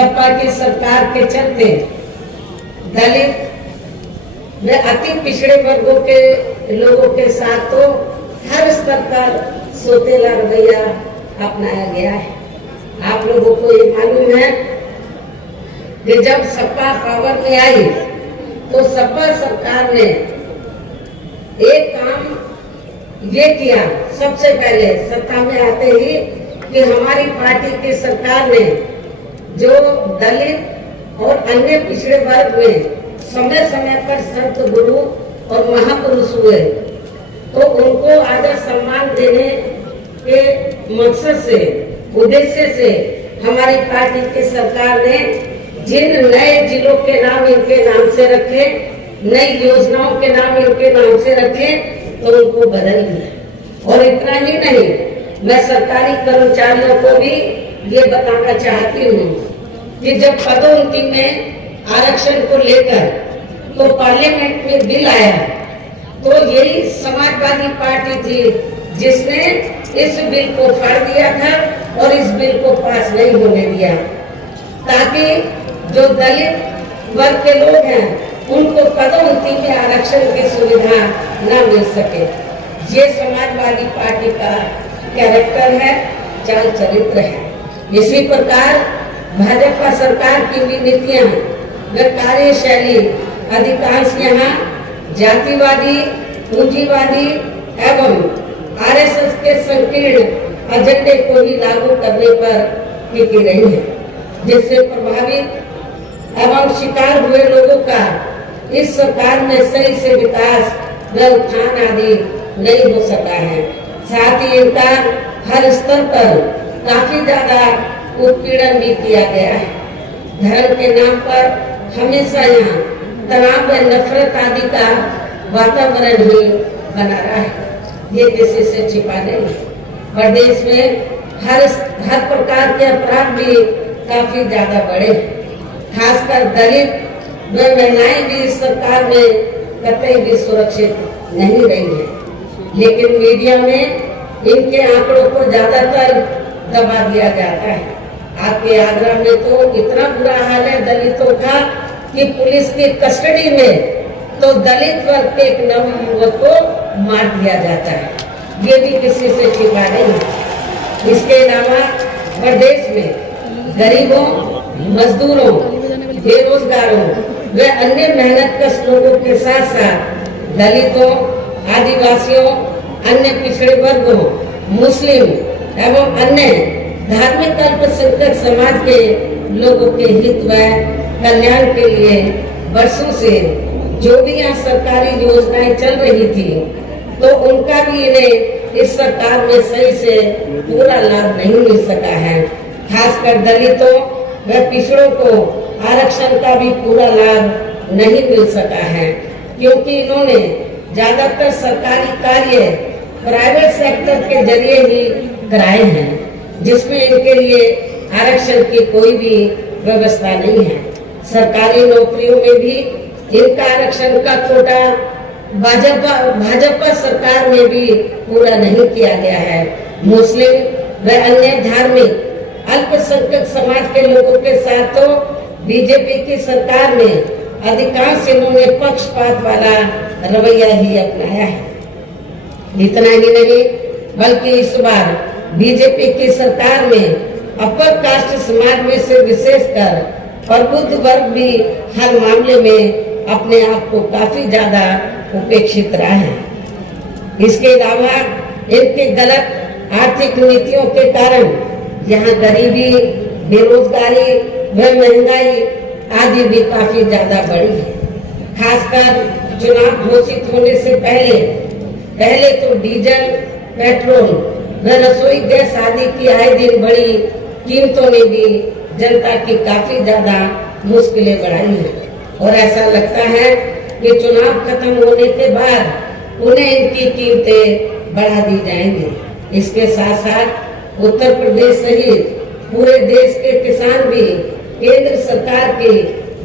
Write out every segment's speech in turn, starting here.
सपा की सरकार के चलते दलित व अति पिछड़े वर्गों के लोगों के साथ तो हर स्तर पर सोतेला रवैया अपनाया गया है। आप लोगों को ये मालूम है कि जब सपा पावर में आई तो सपा सरकार ने एक काम ये किया, सबसे पहले सत्ता में आते ही, कि हमारी पार्टी की सरकार ने जो दलित और अन्य पिछड़े वर्ग में समय समय पर संत गुरु और महापुरुष हुए तो उनको आदर सम्मान देने के मकसद से, उद्देश्य से हमारी पार्टी की सरकार ने जिन नए जिलों के नाम इनके नाम से रखे, नई योजनाओं के नाम इनके नाम से रखे, तो उनको बदल दिया। और इतना ही नहीं, मैं सरकारी कर्मचारियों को भी ये बताना चाहती हूँ कि जब पदोन्नति में आरक्षण को लेकर तो पार्लियामेंट में बिल आया तो यही समाजवादी पार्टी थी जिसने इस बिल को फाड़ दिया था और इस बिल को पास नहीं होने दिया, ताकि जो दलित वर्ग के लोग हैं उनको पदोन्नति में आरक्षण की सुविधा न मिल सके। ये समाजवादी पार्टी का कैरेक्टर है, चाल चरित्र है। इसी प्रकार भाजपा सरकार की भी नीतियां व कार्यशैली अधिकांश यहाँ जातिवादी, पूंजीवादी एवं आरएसएस के संकीर्ण एजेंडे को ही लागू करने पर टिकी रही है, जिससे प्रभावित एवं शिकार हुए लोगों का इस सरकार में सही से विकास व उत्थान आदि नहीं हो सका है। साथ ही इनका हर स्तर पर काफी ज्यादा उत्पीड़न भी किया गया है। धर्म के नाम पर हमेशा यहाँ तनाव व नफरत आदि का वातावरण ही बना रहा है। ये किसी से छिपा नहीं। प्रदेश में हर प्रकार के अपराध भी काफी ज्यादा बढ़े, खासकर दलित व महिलाएं भी इस सरकार में कतई भी सुरक्षित नहीं रही है। लेकिन मीडिया में इनके आंकड़ों को ज्यादातर दबा दिया जाता है। आपके आगरा में तो इतना बुरा हाल है दलितों का कि पुलिस की कस्टडी में तो दलित वर्ग के एक नवयुवक को मार दिया जाता है। ये भी किसी से छिपा नहीं है। इसके अलावा प्रदेश में गरीबों, मजदूरों, बेरोजगारों व अन्य मेहनतकश लोगों के साथ साथ दलितों, आदिवासियों, अन्य पिछड़े वर्गों, मुस्लिम एवं अन्य धार्मिक अल्पसंख्यक समाज के लोगों के हित व कल्याण के लिए वर्षों से जो भी यहाँ सरकारी योजनाएं चल रही थी तो उनका भी इन्हें इस सरकार में सही से पूरा लाभ नहीं मिल सका है। खासकर दलितों व पिछड़ों को आरक्षण का भी पूरा लाभ नहीं मिल सका है, क्योंकि इन्होंने ज्यादातर सरकारी कार्य प्राइवेट सेक्टर के जरिए ही कराए हैं, जिसमें इनके लिए आरक्षण की कोई भी व्यवस्था नहीं है। सरकारी नौकरियों में भी इनका आरक्षण का कोटा भाजपा सरकार में भी पूरा नहीं किया गया है। मुस्लिम व अन्य धार्मिक अल्पसंख्यक समाज के लोगों के साथ तो बीजेपी की सरकार में अधिकांश इन्होंने पक्षपात वाला रवैया ही अपनाया है। इतना ही नहीं, बल्कि इस बार बीजेपी की सरकार में अपर कास्ट समाज में से विशेषकर प्रबुद्ध वर्ग भी हर मामले में अपने आप को काफी ज्यादा उपेक्षित रहा है। इसके अलावा इनके गलत आर्थिक नीतियों के कारण यहाँ गरीबी, बेरोजगारी व महंगाई आदि भी काफी ज्यादा बढ़ी है। खासकर चुनाव घोषित होने से पहले तो डीजल, पेट्रोल व रसोई गैस आदि की आए दिन बढ़ी कीमतों ने भी जनता की काफी ज्यादा मुश्किलें बढ़ाई हैं। और ऐसा लगता है कि चुनाव खत्म होने के बाद उन्हें इनकी कीमतें बढ़ा दी जाएंगी। इसके साथ साथ उत्तर प्रदेश सहित पूरे देश के किसान भी केंद्र सरकार की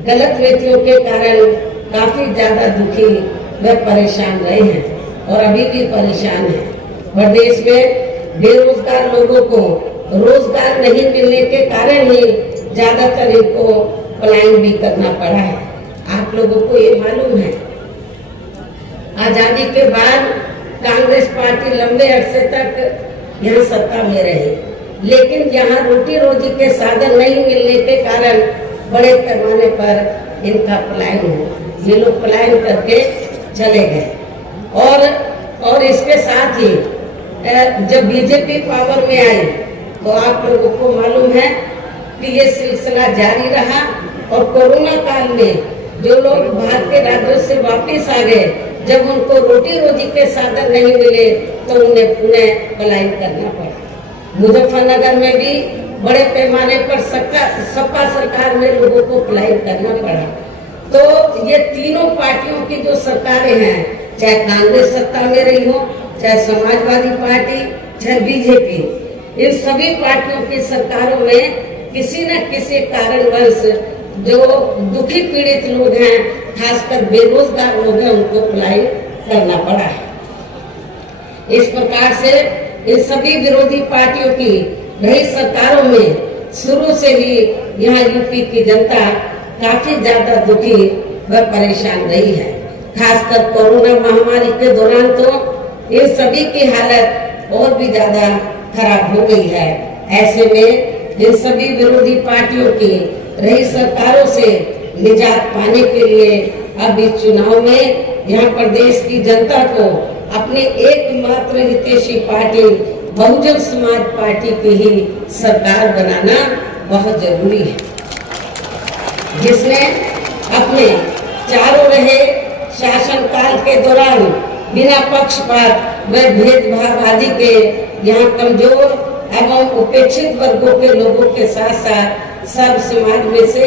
गलत नीतियों के कारण काफी ज्यादा दुखी व परेशान रहे हैं और अभी भी परेशान हैं। प्रदेश में बेरोजगार लोगों को रोजगार नहीं मिलने के कारण ही ज्यादातर इनको पलायन भी करना पड़ा है। आप लोगों को ये मालूम है, आजादी के बाद कांग्रेस पार्टी लंबे अरसे तक यहाँ सत्ता में रही, लेकिन यहाँ रोटी रोजी के साधन नहीं मिलने के कारण बड़े पैमाने पर इनका पलायन हुआ। ये लोग पलायन करके चले गए और इसके साथ ही जब बीजेपी पावर में आई तो आप लोगों को मालूम है कि ये सिलसिला जारी रहा और कोरोना काल में जो लोग बाहर के राज्यों से वापस आ गए, जब उनको रोटी रोजी के साधन नहीं मिले तो उन्हें पुनः पलायन करना पड़ा। मुजफ्फरनगर में भी बड़े पैमाने पर सपा सरकार में लोगों को पलायन करना पड़ा। तो ये तीनों पार्टियों की जो सरकारें हैं, चाहे कांग्रेस सत्ता में रही हो, चाहे समाजवादी पार्टी, चाहे बीजेपी, इन सभी पार्टियों की सरकारों में किसी न किसी कारणवश जो दुखी पीड़ित लोग हैं, खासकर बेरोजगार लोग हैं, उनको पलायन करना पड़ा है। इस प्रकार से इन सभी विरोधी पार्टियों की रही सरकारों में शुरू से ही यहाँ यूपी की जनता काफी ज्यादा दुखी व परेशान रही है। खासकर कोरोना महामारी के दौरान तो इन सभी की हालत और भी ज्यादा खराब हो गई है। ऐसे में इन सभी विरोधी पार्टियों की रही सरकारों से निजात पाने के लिए अब इस चुनाव में यहाँ प्रदेश की जनता को अपने एकमात्र हितैषी पार्टी बहुजन समाज पार्टी की ही सरकार बनाना बहुत जरूरी है, जिसने अपने चारों रहे शासनकाल के दौरान बिना पक्षपात व भेदभाव आदि के यहाँ कमजोर एवं उपेक्षित वर्गों के लोगों के साथ साथ सब समाज में से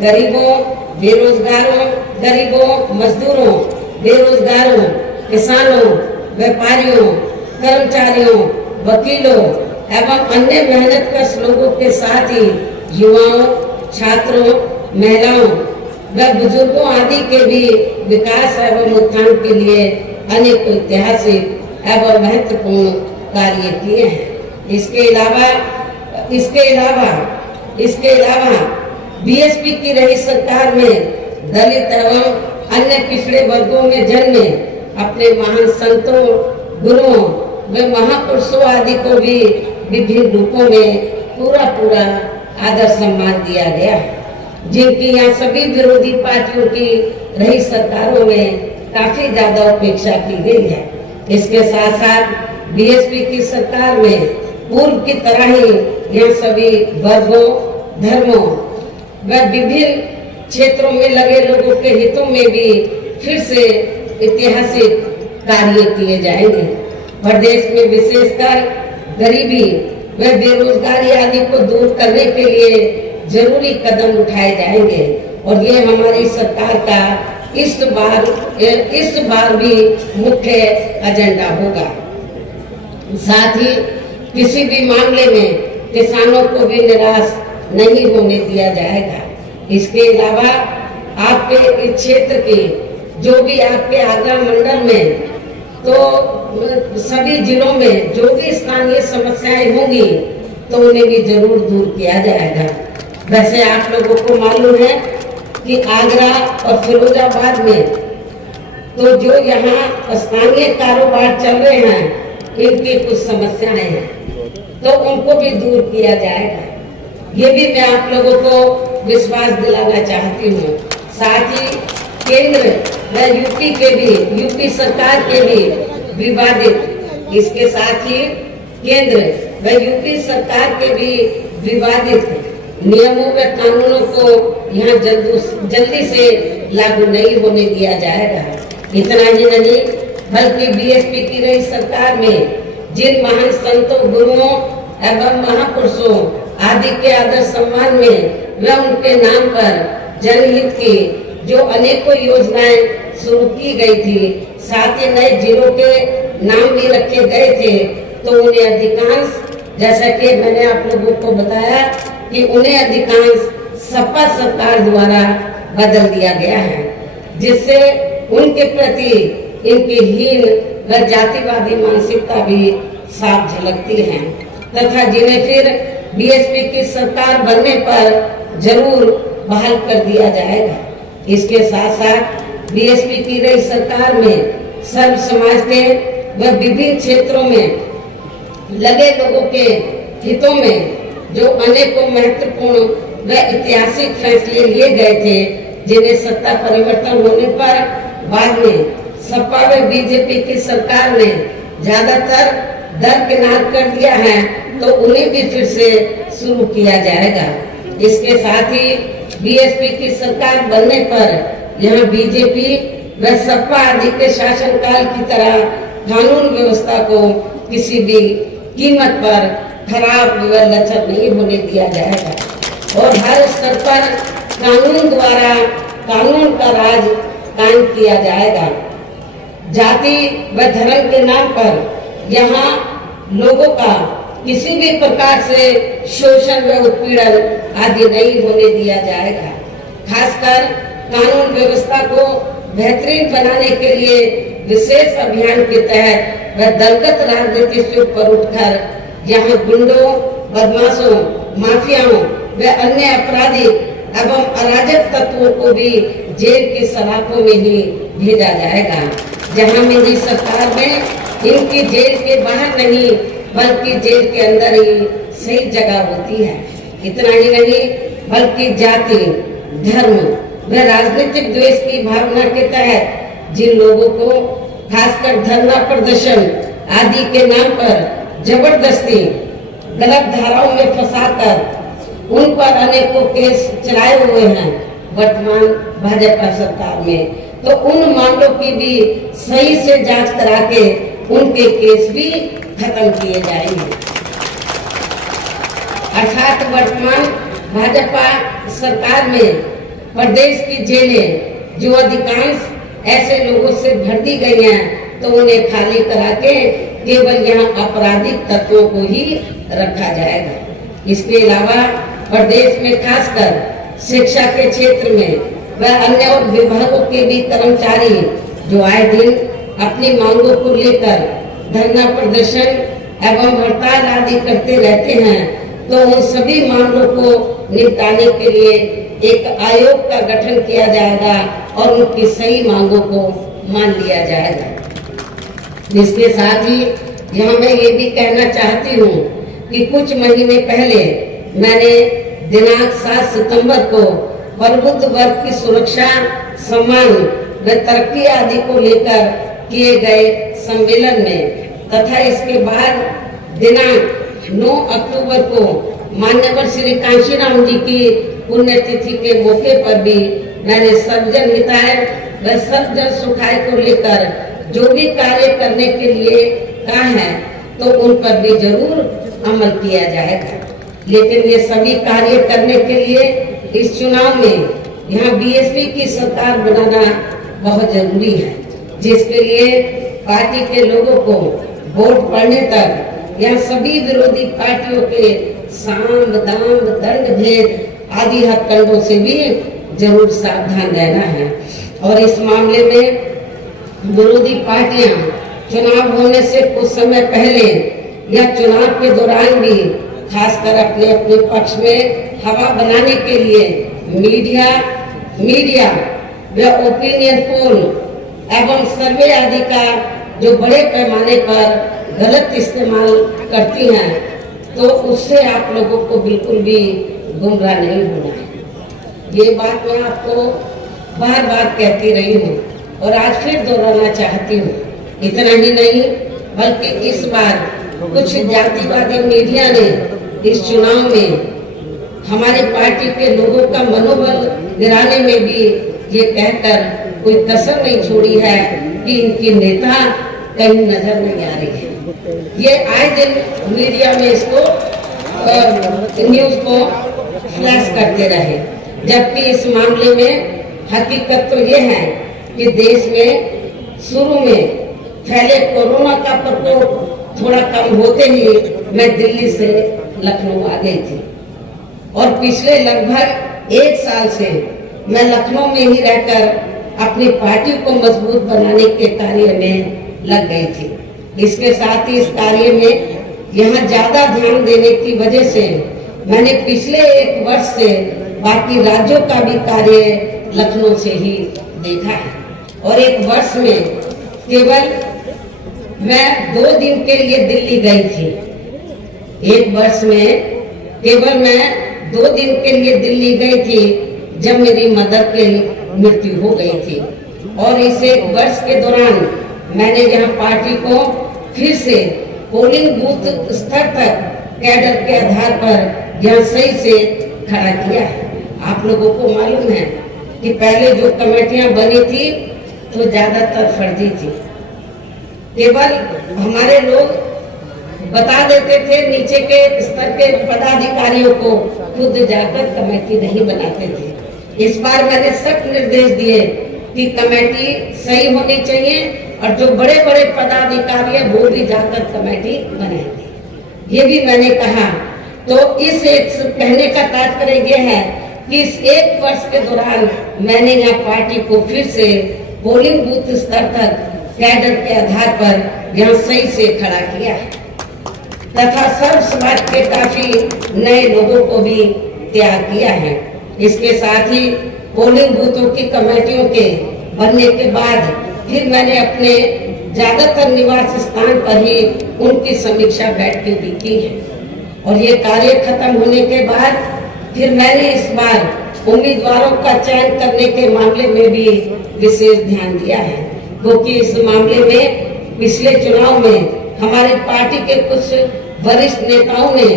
गरीबों, बेरोजगारों, गरीबों, मजदूरों, बेरोजगारों, किसानों, व्यापारियों, कर्मचारियों, वकीलों एवं अन्य मेहनतकश लोगों के साथ ही युवाओं, छात्रों, महिलाओं व बुजुर्गों आदि के भी विकास एवं उत्थान के लिए अनेक ऐतिहासिक एवं महत्वपूर्ण कार्य किए हैं। इसके अलावा बीएसपी की रही सरकार में दलित एवं अन्य पिछड़े वर्गों में जन्मे अपने महान संतों, गुरुओं व महापुरुषों आदि को भी विभिन्न रूपों में पूरा आदर सम्मान दिया गया, जिनकी यहाँ सभी विरोधी पार्टियों की रही सरकारों में काफी ज्यादा उपेक्षा की गई है। इसके साथ साथ बीएसपी की सरकार में पूर्व की तरह ही यह सभी वर्गों, धर्मों व विभिन्न क्षेत्रों में लगे लोगों के हितों में भी फिर से ऐतिहासिक कार्य किए जाएंगे। प्रदेश में विशेषकर गरीबी व बेरोजगारी आदि को दूर करने के लिए जरूरी कदम उठाए जाएंगे और ये हमारी सरकार का इस बार भी मुख्य एजेंडा होगा। साथ ही किसी भी मामले में किसानों को भी निराश नहीं होने दिया जाएगा। इसके अलावा आपके इस क्षेत्र के जो भी आपके आगरा मंडल में तो सभी जिलों में जो भी स्थानीय समस्याएं होंगी तो उन्हें भी जरूर दूर किया जाएगा। वैसे आप लोगों को मालूम है कि आगरा और फिरोजाबाद में तो जो यहाँ स्थानीय कारोबार चल रहे हैं, इनकी कुछ समस्याएं हैं तो उनको भी दूर किया जाएगा। ये भी मैं आप लोगों को विश्वास दिलाना चाहती हूँ। साथ ही केंद्र व यूपी सरकार के भी विवादित, इसके साथ ही केंद्र व यूपी सरकार के भी विवादित नियमों व कानूनों को यहाँ जल्दी से लागू नहीं होने दिया जाएगा। इतना ही नहीं बल्कि बीएसपी की रही सरकार में जिन महान संतों, गुरुओं एवं महापुरुषों आदि के आदर सम्मान में व उनके नाम पर जनहित की जो अनेकों योजनाएं शुरू की गई थी, साथ ही नए जिलों के नाम भी रखे गए थे, तो उन्हें अधिकांश, जैसा कि मैंने आप लोगों को बताया कि उन्हें अधिकांश सपा सरकार द्वारा बदल दिया गया है, जिससे उनके प्रति इनकी हीन व जातिवादी मानसिकता भी साफ झलकती है तथा जिन्हें फिर बीएसपी की सरकार बनने पर जरूर बहाल कर दिया जाएगा। इसके साथ साथ बीएसपी की रही सरकार में सर्व समाज के व विभिन्न क्षेत्रों में लगे लोगों के हितों में जो अनेकों महत्वपूर्ण व ऐतिहासिक फैसले लिए गए थे, जिन्हें सत्ता परिवर्तन होने पर बाद में सपा व बीजेपी की सरकार ने ज्यादातर दरकिनार कर दिया है, तो उन्हें भी फिर से शुरू किया जाएगा। इसके साथ ही बीएसपी की सरकार बनने पर यहाँ बीजेपी व सपा आदि के शासनकाल की तरह कानून व्यवस्था को किसी भी कीमत पर खराब व लचर नहीं होने दिया जाएगा और हर स्तर पर कानून द्वारा कानून का राज कायम किया जाएगा। जाति व धर्म के नाम पर यहाँ लोगों का किसी भी प्रकार से शोषण व उत्पीड़न आदि नहीं होने दिया जाएगा। खासकर कानून व्यवस्था को बेहतरीन बनाने के लिए विशेष अभियान के तहत व दलगत राजनीति से ऊपर उठकर यहाँ गुंडों, बदमाशों, माफियाओं व अन्य आपराधिक एवं अराजक तत्वों को भी जेल की सलाखों में ही भेजा जाएगा। जहाँ मेरी सरकार में इनकी जेल के बाहर नहीं बल्कि जेल के अंदर ही सही जगह होती है। इतना ही नहीं बल्कि जाति, धर्म व राजनीतिक द्वेष की भावना के तहत जिन लोगों को खासकर धरना प्रदर्शन आदि के नाम पर जबरदस्ती गलत धाराओं में फंसाकर उन पर अनेकों केस चलाए हुए हैं वर्तमान भाजपा सरकार में, तो उन मामलों की भी सही से जांच करा के उनके केस भी खत्म किए जाएंगे। अर्थात वर्तमान भाजपा सरकार में प्रदेश की जेलें जो अधिकांश ऐसे लोगों से भर दी गई हैं, तो उन्हें खाली करा के केवल यहाँ आपराधिक तत्वों को ही रखा जाएगा। इसके अलावा प्रदेश में खासकर शिक्षा के क्षेत्र में व अन्य विभागों के भी कर्मचारी जो आए दिन अपनी मांगों को लेकर धरना प्रदर्शन एवं हड़ताल आदि करते रहते हैं, तो उन सभी मामलों को निपटाने के लिए एक आयोग का गठन किया जाएगा और उनकी सही मांगों को मान लिया जाएगा। इसके साथ ही यहाँ मैं ये भी कहना चाहती हूँ कि कुछ महीने पहले मैंने दिनांक 7 सितंबर को प्रबुद्ध वर्ग की सुरक्षा, सम्मान व तरक्की आदि को लेकर किए गए सम्मेलन में तथा इसके बाद दिनांक 9 अक्टूबर को मान्यवर श्री कांशीराम जी की पुण्यतिथि के मौके पर भी मैंने सर्वजन हिताय व सर्वजन सुखाय को लेकर जो भी कार्य करने के लिए कहा है, तो उन पर भी जरूर अमल किया जाएगा। लेकिन ये सभी कार्य करने के लिए इस चुनाव में यहाँ बीएसपी की सरकार बनाना बहुत जरूरी है, जिसके लिए पार्टी के लोगों को वोट पड़ने तक यहाँ सभी विरोधी पार्टियों के साम, दाम, दंड भेद आदि हथकंडों से भी जरूर सावधान रहना है। और इस मामले में विरोधी पार्टियां चुनाव होने से कुछ समय पहले या चुनाव के दौरान भी खासकर अपने अपने पक्ष में हवा बनाने के लिए मीडिया व ओपिनियन पोल एवं सर्वे आदि का जो बड़े पैमाने पर गलत इस्तेमाल करती हैं, तो उससे आप लोगों को बिल्कुल भी गुमराह नहीं होना है। ये बात मैं आपको बार बार कहती रही हूँ और आज फिर दोहराना चाहती हूँ। इतना ही नहीं बल्कि इस बार कुछ जातिवादी मीडिया ने इस चुनाव में हमारी पार्टी के लोगों का मनोबल गिराने में भी ये कहकर कोई कसर नहीं छोड़ी है कि इनकी नेता कहीं नजर नहीं आ रही है। ये आए दिन मीडिया में इसको न्यूज को फ्लैश करते रहे, जबकि इस मामले में हकीकत तो ये है कि देश में शुरू में फैले कोरोना का प्रकोप थोड़ा कम होते ही मैं दिल्ली से लखनऊ आ गई थी और पिछले लगभग 1 साल से मैं लखनऊ में ही रहकर अपनी पार्टी को मजबूत बनाने के कार्य में लग गई थी। इसके साथ ही इस कार्य में यहाँ ज्यादा ध्यान देने की वजह से मैंने पिछले 1 वर्ष से बाकी राज्यों का भी कार्य लखनऊ से ही देखा है। और एक वर्ष में केवल मैं 2 दिन के लिए दिल्ली गई थी। एक वर्ष में केवल मैं 2 दिन के लिए दिल्ली गई थी जब मेरी मदर की मृत्यु हो गई थी। और इस एक वर्ष के दौरान मैंने यहाँ पार्टी को फिर से पोलिंग बूथ स्तर तक कैडर के आधार पर यहाँ सही से खड़ा किया है। आप लोगों को मालूम है कि पहले जो कमेटियां बनी थी तो ज्यादातर फर्जी थी। केवल हमारे लोग बता देते थे, नीचे के स्तर के पदाधिकारियों को खुद जाकर कमेटी नहीं बनाते थे। इस बार मैंने सख्त निर्देश दिए कि कमेटी सही होनी चाहिए और जो बड़े बड़े पदाधिकारी हैं वो भी जाकर कमेटी बनाएंगे, ये भी मैंने कहा। तो इस एक कहने का तात्पर्य यह है कि इस एक वर्ष के दौरान मैंने यहाँ पार्टी को फिर से पोलिंग बूथ स्तर तक कैडर के आधार पर यहाँ सही से खड़ा किया है तथा सर्व समाज के काफी नए लोगों को भी तैयार किया है। इसके साथ ही पोलिंग बूथों की कमेटियों के बनने के बाद फिर मैंने अपने ज्यादातर निवास स्थान पर ही उनकी समीक्षा बैठकें भी की है। और ये कार्य खत्म होने के बाद फिर मैंने इस बार उम्मीदवारों का चयन करने के मामले में भी विशेष ध्यान दिया है, क्योंकि इस मामले में पिछले चुनाव में हमारी पार्टी के कुछ वरिष्ठ नेताओं ने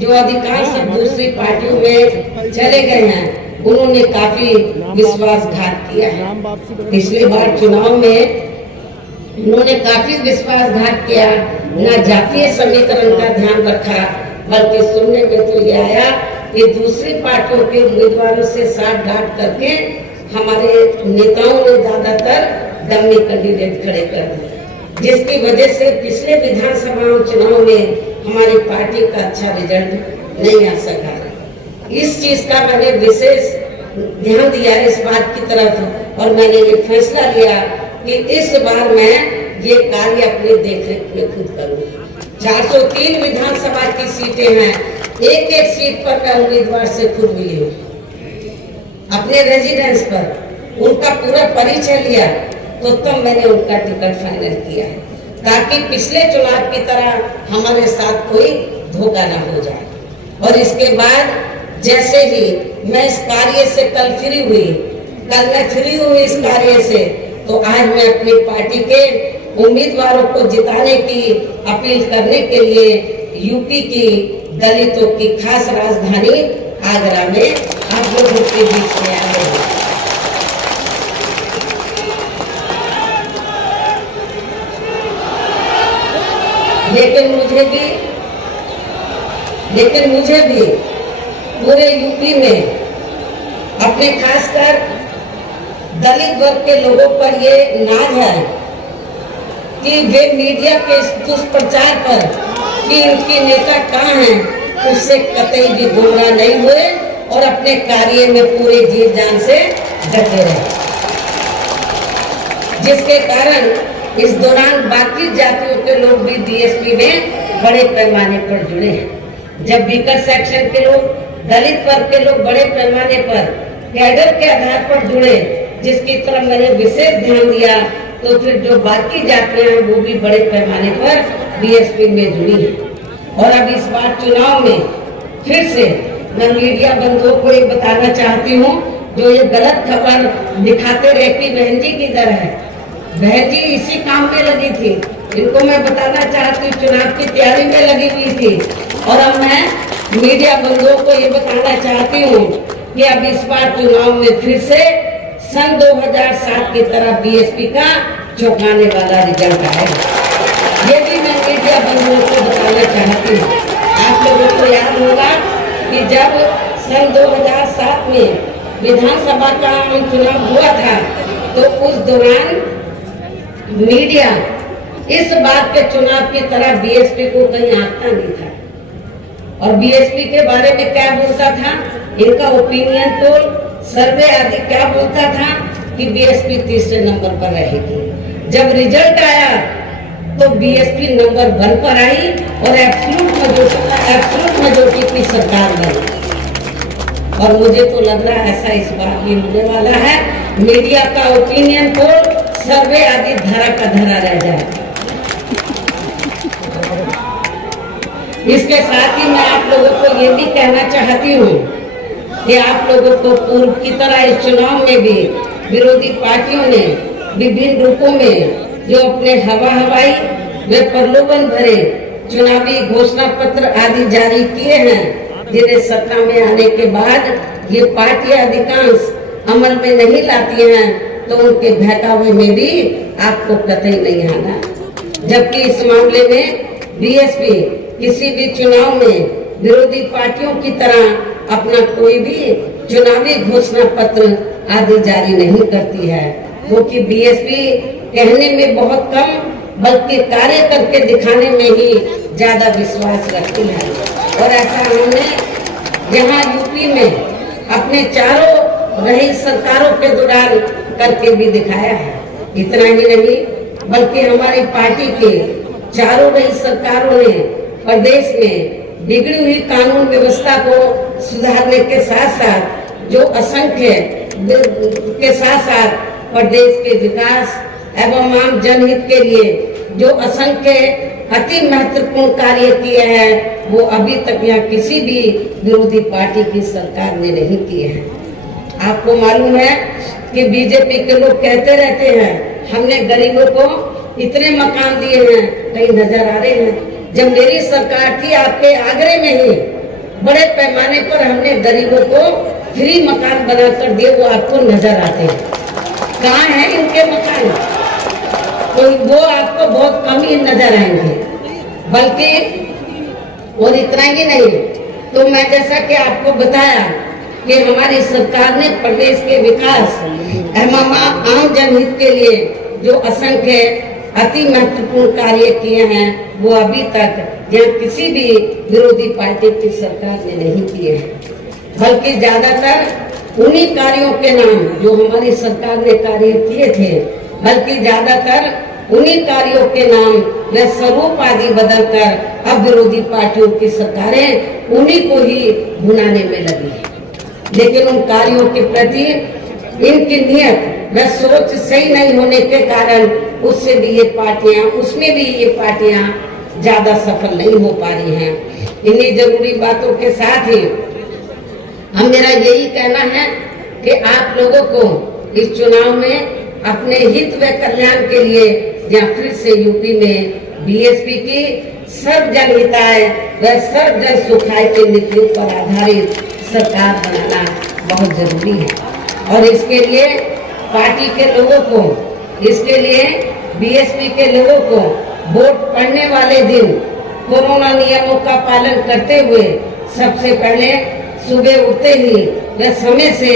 जो अधिकांश दूसरी पार्टियों में चले गए हैं, उन्होंने काफी विश्वासघात किया है। पिछली बार चुनाव में उन्होंने काफी विश्वासघात किया, न जातीय समीकरण का ध्यान रखा, बल्कि सुनने में तो ये आया कि दूसरी पार्टियों के उम्मीदवारों से साठ गांठ करके हमारे नेताओं ने ज्यादातर डमी कैंडिडेट खड़े कर दिए, जिसकी वजह से पिछले विधानसभा चुनाव में हमारी पार्टी का अच्छा रिजल्ट नहीं आ सका। इस चीज का मैंने विशेष ध्यान दिया इस बात की तरफ और मैंने ये फैसला लिया कि इस बार मैं ये कार्य अपने देखरेख में खुद करूंगा। 403 विधानसभा की सीटें हैं, एक एक सीट पर मैं उम्मीदवार से खुद मिली हूँ, अपने रेजिडेंस पर उनका पूरा परिचय लिया, तो तब मैंने उनका टिकट फाइनल किया है, ताकि पिछले चुनाव की तरह हमारे साथ कोई धोखा न हो जाए। और इसके बाद जैसे ही मैं इस कार्य से कल फ्री हुई इस कार्य से, तो आज मैं अपनी पार्टी के उम्मीदवारों को जिताने की अपील करने के लिए यूपी की दलितों की खास राजधानी आगरा में आप लोगों के बीच में आ गए हैं। लेकिन मुझे भी पूरे यूपी में अपने खासकर दलित वर्ग के लोगों पर ये नाज है कि वे मीडिया के इस दुष्प्रचार पर कि उनके नेता कहाँ हैं, उससे कतई भी गुमराह नहीं हुए और अपने कार्य में पूरे जी जान से डटे रहे, जिसके कारण इस दौरान बाकी जातियों के लोग भी बीएसपी में बड़े पैमाने पर जुड़े हैं। जब बीकर सेक्शन के लोग, दलित वर्ग के लोग बड़े पैमाने पर कैडर के आधार पर जुड़े, जिसकी तरफ मैंने विशेष ध्यान दिया, तो फिर जो बाकी जातियां हैं वो भी बड़े पैमाने पर बीएसपी में जुड़ी है। और अब इस बार चुनाव में फिर से मैं मीडिया बंधुओं को ये बताना चाहती हूँ, जो ये गलत खबर दिखाते रहे कि बहन जी किधर है, बहन जी इसी काम में लगी थी। इनको मैं बताना चाहती हूँ चुनाव की तैयारी में लगी हुई थी। और अब मैं मीडिया बंधुओं को ये बताना चाहती हूँ कि अब इस बार चुनाव में फिर से सन 2007 की तरह बीएसपी का चौंकाने वाला रिजल्ट आएगा। ये भी मैं मीडिया बंधुओं को बताना चाहती हूँ। आप लोगों को याद होगा कि जब सन 2007 में विधानसभा का चुनाव हुआ था, तो उस दौरान मीडिया इस बात के चुनाव की तरह बीएसपी को कहीं आंकता नहीं था। और बीएसपी के बारे में क्या बोलता था, इनका ओपिनियन पोल, सर्वे आदि क्या बोलता था कि बीएसपी तीसरे नंबर पर रहेगी। जब रिजल्ट आया तो बीएसपी नंबर 1 पर आई और एब्सोल्यूट मेजॉरिटी की सरकार बनी। और मुझे तो लग रहा है ऐसा इस बार भी होने वाला है। मीडिया का ओपिनियन पोल, सर्वे आदि धरा का धरा रह जाए। इसके साथ ही मैं आप लोगों को ये भी कहना चाहती हूँ कि आप लोगों को पूर्व की तरह इस चुनाव में भी विरोधी पार्टियों ने विभिन्न रूपों में जो अपने हवाई व प्रलोभन भरे चुनावी घोषणा पत्र आदि जारी किए हैं, जिन्हें सत्ता में आने के बाद ये पार्टियां अधिकांश अमल में नहीं लाती हैं, तो उनके बहकावे में भी आपको कतई नहीं आना। जबकि इस मामले में बीएसपी किसी भी चुनाव में विरोधी पार्टियों की तरह अपना कोई भी चुनावी घोषणा पत्र आदि जारी नहीं करती है, क्योंकि बीएसपी कहने में बहुत कम बल्कि कार्य करके दिखाने में ही ज्यादा विश्वास रखती है। और ऐसा हमने यहाँ यूपी में अपने चारों रही सरकारों के दौरान करके भी दिखाया है। इतना ही नहीं बल्कि हमारी पार्टी के चारों रही सरकारों ने प्रदेश में बिगड़ी हुई कानून व्यवस्था को सुधारने के साथ साथ जो असंख्य के साथ साथ प्रदेश के विकास एवं आम जनहित के लिए जो असंख्य अति महत्वपूर्ण कार्य किए हैं, वो अभी तक यहाँ किसी भी विरोधी पार्टी की सरकार ने नहीं किए हैं। आपको मालूम है कि बीजेपी के लोग कहते रहते हैं हमने गरीबों को इतने मकान दिए हैं, कहीं नजर आ रहे हैं। जब मेरी सरकार थी आपके आगरे में ही बड़े पैमाने पर हमने गरीबों को फ्री मकान बनाकर दिए, वो आपको नजर आते हैं। कहाँ है इनके मकान? तो वो आपको बहुत कम ही नजर आएंगे। बल्कि और इतना ही नहीं, तो मैं जैसा कि आपको बताया कि हमारी सरकार ने प्रदेश के विकास एवं आम जनहित के लिए जो असंख्य अति महत्वपूर्ण कार्य किए हैं, वो अभी तक यहाँ किसी भी विरोधी पार्टी की सरकार ने नहीं किए हैं। बल्कि ज्यादातर उन्हीं कार्यों के नाम जो हमारी सरकार ने कार्य किए थे, बल्कि ज्यादातर उन्हीं कार्यों के नाम व स्वरूप आदि बदलकर अब विरोधी पार्टियों की सरकारें उन्हीं को ही भुनाने में लगी है। लेकिन उन कार्यों के प्रति इनकी नियत व सोच सही नहीं होने के कारण उससे भी ये पार्टियां उसमें भी ये पार्टियां ज्यादा सफल नहीं हो पा रही हैं। इन्हीं जरूरी बातों के साथ ही हम मेरा यही कहना है कि आप लोगों को इस चुनाव में अपने हित व कल्याण के लिए या फिर से यूपी में बीएसपी की सर्वजन हिताय व सर्वजन सुखाय की नीतियों पर आधारित सरकार बनाना बहुत जरूरी है। और इसके लिए पार्टी के लोगों को, इसके लिए बीएसपी के लोगों को वोट पड़ने वाले दिन कोरोना नियमों का पालन करते हुए सबसे पहले सुबह उठते ही व समय से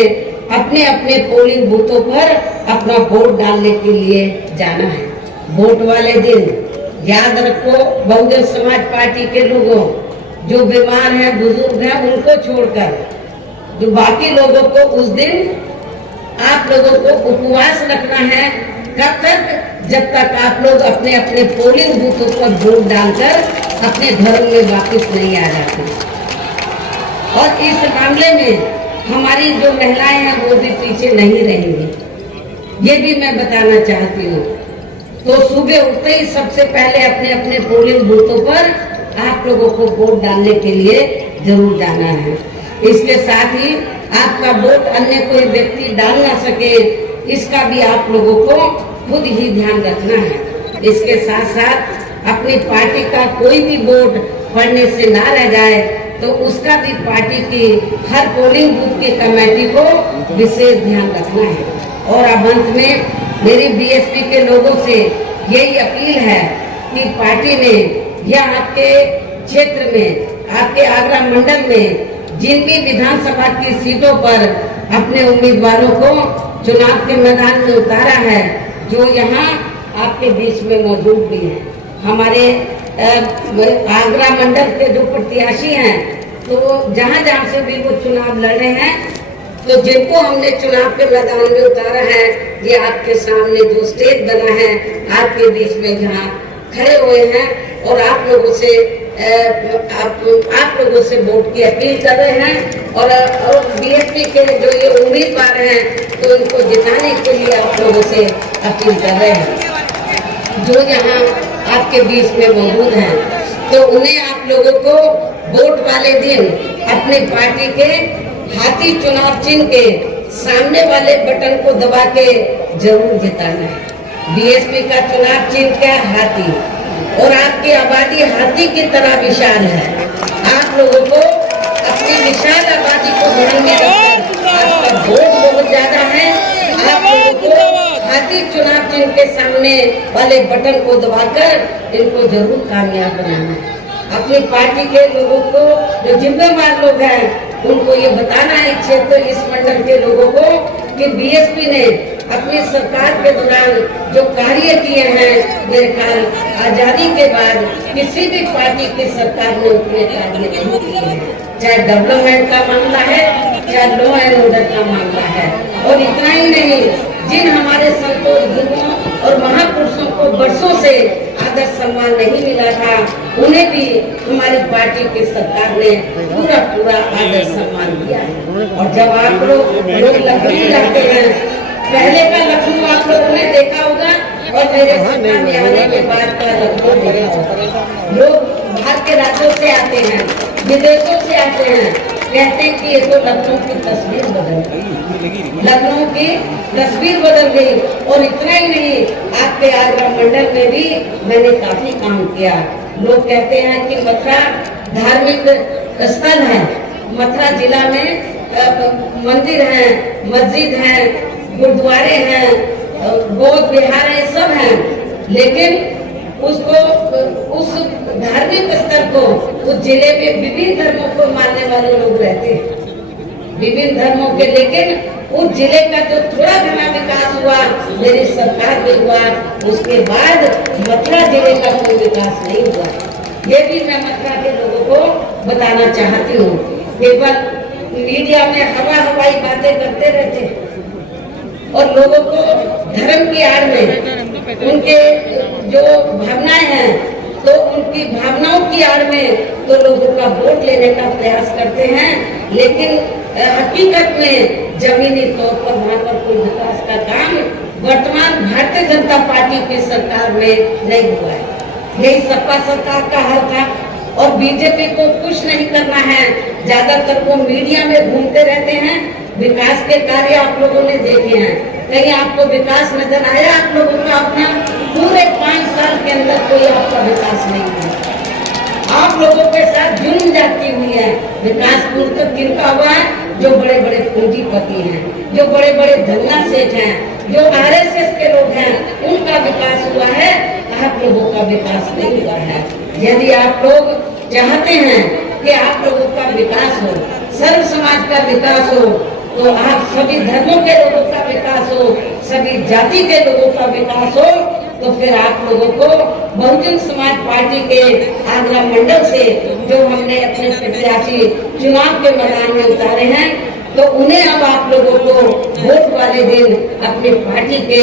अपने अपने पोलिंग बूथों पर अपना वोट डालने के लिए जाना है। वोट वाले दिन याद रखो, बहुजन समाज पार्टी के लोगों जो बीमार हैं, बुजुर्ग हैं, उनको छोड़कर जो बाकी लोगों को उस दिन आप लोगों को उपवास रखना है। कब तक? जब तक आप लोग अपने अपने पोलिंग बूथों पर वोट डालकर अपने घरों में वापस नहीं आ जाते। और इस मामले में हमारी जो महिलाएं हैं वो भी पीछे नहीं रहेंगी, ये भी मैं बताना चाहती हूँ। तो सुबह उठते ही सबसे पहले अपने अपने पोलिंग बूथों पर आप लोगों को वोट डालने के लिए जरूर जाना है। इसके साथ ही आपका वोट अन्य कोई व्यक्ति डाल ना सके, इसका भी आप लोगों को खुद ही ध्यान रखना है। इसके साथ साथ अपनी पार्टी का कोई भी वोट पड़ने से ना रह जाए, तो उसका भी पार्टी की हर पोलिंग बूथ की कमेटी को विशेष ध्यान रखना है। और अब अंत में मेरी बीएसपी के लोगों से यही अपील है कि पार्टी ने यह आपके क्षेत्र में, आपके आगरा मंडल में जिन भी विधानसभा की सीटों पर अपने उम्मीदवारों को चुनाव के मैदान में उतारा है, जो यहाँ आपके बीच में मौजूद भी है। हमारे आगरा मंडल के जो प्रत्याशी हैं, तो जहाँ जहाँ से भी वो चुनाव लड़ रहे हैं, तो जिनको हमने चुनाव के मैदान में उतारा है, ये आपके सामने जो स्टेज बना है, आपके बीच में जहाँ खड़े हुए हैं, और आप लोगों से आप लोगों से वोट की अपील कर रहे हैं और बीएसपी के जो ये उम्मीदवार हैं तो इनको जिताने के लिए आप लोगों से अपील कर रहे हैं। जो यहाँ आपके बीच में मौजूद हैं तो उन्हें आप लोगों को वोट वाले दिन अपनी पार्टी के हाथी चुनाव चिन्ह के सामने वाले बटन को दबा के जरूर जिताना है। बीएसपी का चुनाव चिन्ह क्या? हाथी, और आपकी आबादी हाथी की तरह विशाल है। आप लोगों को अपनी विशाल आबादी को ध्यान में रखकर आपका वोट बहुत ज्यादा है। आप लोगों को हाथी चुनाव चिन्ह के सामने वाले बटन को दबाकर इनको जरूर कामयाब बनाना है। अपनी पार्टी के लोगों को, जो जिम्मेदार लोग हैं, उनको ये बताना है क्षेत्र इस मंडल के लोगों को कि बीएसपी ने अपनी सरकार के दौरान जो कार्य किए हैं, मेरे ख्याल आजादी के बाद किसी भी पार्टी की सरकार ने उतने कार्य नहीं किए हैं। चाहे डेवलपमेंट का मामला है, चाहे लॉ एंड ऑर्डर का मामला है। और इतना ही नहीं, जिन हमारे संतों, गुरुओं और महापुरुषों को वर्षों से आदर सम्मान नहीं मिला था, उन्हें भी हमारी पार्टी की सरकार ने पूरा पूरा आदर सम्मान दिया है। और जब आप लोग लखनऊ जाते हैं, पहले का लखनऊ आप लोगों ने देखा होगा और मेरे सरकार में आने के बाद का लखनऊ देखा होगा। लोग बाहर के राज्यों से आते हैं, विदेशों से आते हैं, कहते हैं कि ये तो लखनऊ की तस्वीर बदल गई, लखनऊ की तस्वीर बदल गई। और इतना ही नहीं, आपके आगरा मंडल में भी मैंने काफी काम किया। लोग कहते हैं कि मथुरा धार्मिक स्थल है, मथुरा जिला में मंदिर है, मस्जिद है, गुरुद्वारे हैं, बौद्ध विहार है, सब हैं, लेकिन उसको, उस धार्मिक स्तर को, उस जिले में विभिन्न धर्मों को मानने वाले लोग रहते हैं, विभिन्न धर्मों के, लेकिन उस जिले का जो थोड़ा घना विकास हुआ मेरी सरकार में हुआ, उसके बाद मथुरा जिले का कोई विकास नहीं हुआ। ये भी मैं मथुरा के लोगों को बताना चाहती हूँ। केवल मीडिया में हवाई बातें करते रहते हैं और लोगों को धर्म की आड़ में उनके जो भावनाएं हैं, तो उनकी भावनाओं की आड़ में तो लोगों का वोट लेने का प्रयास करते हैं, लेकिन हकीकत में जमीनी तौर पर वहाँ पर कोई विकास का काम वर्तमान भारतीय जनता पार्टी की सरकार में नहीं हुआ है। यही सपा सरकार का हाल था। और बीजेपी को कुछ नहीं करना है, ज्यादातर वो मीडिया में घूमते रहते हैं। विकास के कार्य आप लोगों ने देखे हैं, कहीं आपको विकास नजर आया? आप लोगों का अपना पूरे 5 साल के अंदर कोई आपका विकास नहीं हुआ। आप लोगों के साथ जुल्म जाती हुई है। विकास पूर्ण किनका हुआ है? जो बड़े बड़े पूंजीपति हैं, जो बड़े बड़े धन्ना सेठ हैं, जो आरएसएस के लोग हैं, उनका विकास हुआ है। आप लोगों का विकास नहीं हुआ है। यदि आप लोग चाहते हैं कि आप लोगों का विकास हो, सर्व समाज का विकास हो, तो आप सभी धर्मों के लोगों का विकास हो, सभी जाति के लोगों का विकास हो, तो फिर आप लोगों को बहुजन समाज पार्टी के आगरा मंडल से जो हमने अपने प्रत्याशी चुनाव के मैदान में उतारे हैं, तो उन्हें अब आप लोगों को वोट वाले दिन अपनी पार्टी के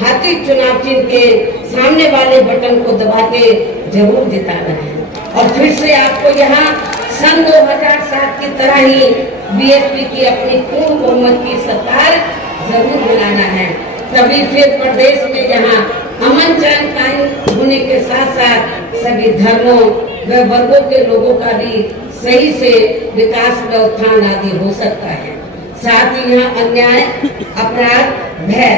हाथी चुनाव चिन्ह के सामने वाले बटन को दबा के जरूर जिताना है। और फिर से आपको यहाँ सन 2007 की तरह ही बीएसपी की अपनी पूर्ण बहुमत की सरकार जरूर बनाना है। तभी फिर प्रदेश में यहाँ अमन चैन कायम होने के साथ साथ सभी धर्मों व वर्गों के लोगों का भी सही से विकास का उत्थान आदि हो सकता है। साथ ही यहाँ अन्याय, अपराध, भय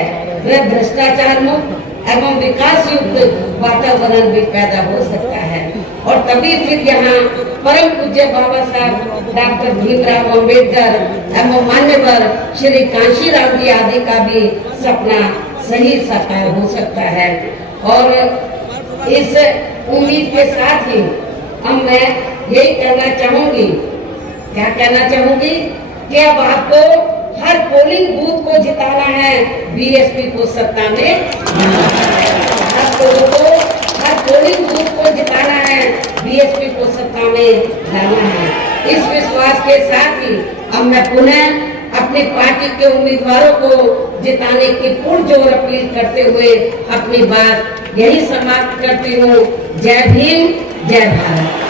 व भ्रष्टाचार मुक्त एवं विकास युक्त वातावरण भी पैदा हो सकता है। और तभी फिर यहाँ परम पूज्य बाबा साहब डॉक्टर भीमराव अम्बेडकर एवं मान्यवर श्री कांशीराम जी आदि का भी सपना सही साकार हो सकता है। और इस उम्मीद के साथ ही अब मैं यही कहना चाहूंगी, क्या कहना चाहूंगी कि अब आपको हर पोलिंग बूथ को जिताना है, बीएसपी को सत्ता में आप लोगों को हर पोलिंग बूथ को जिताना है, बीएसपी को सत्ता में लाना है। इस विश्वास के साथ ही अब मैं पुनः अपनी पार्टी के उम्मीदवारों को जिताने की पुरजोर अपील करते हुए अपनी बात यही समाप्त करती हूँ। जय भीम, जय भारत।